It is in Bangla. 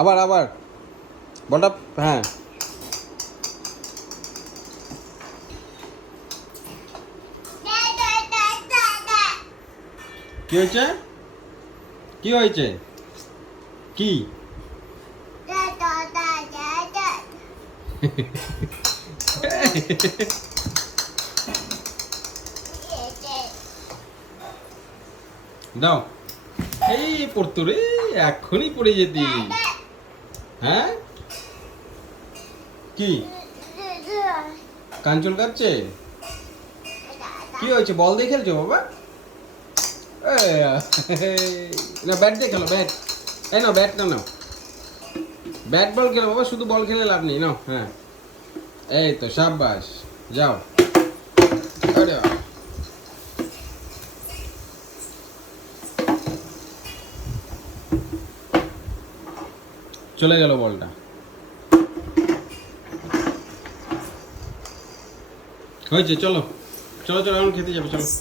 আবার আবার বলটা, হ্যাঁ। কি হয়েছে? কি হয়েছে? কি? দাও। এই পড়তো রে, এখনই পড়ে যেতি। হ্যাঁ, কি কান চুলকাচ্ছে? কি হয়েছে, বল দিয়ে খেলছো বাবা? না, ব্যাট দিয়ে খেলো, ব্যাট। এই নাও ব্যাট, না নাও, ব্যাট বল খেলো বাবা, শুধু বল খেলে লাভ নেই, নাও। হ্যাঁ, এই তো সাব্বাস, যাও। আরে বাবা। চলে গেল বলটা। হয়েছে, চলো চলো চলো, এখন খেতে যাবে, চলো।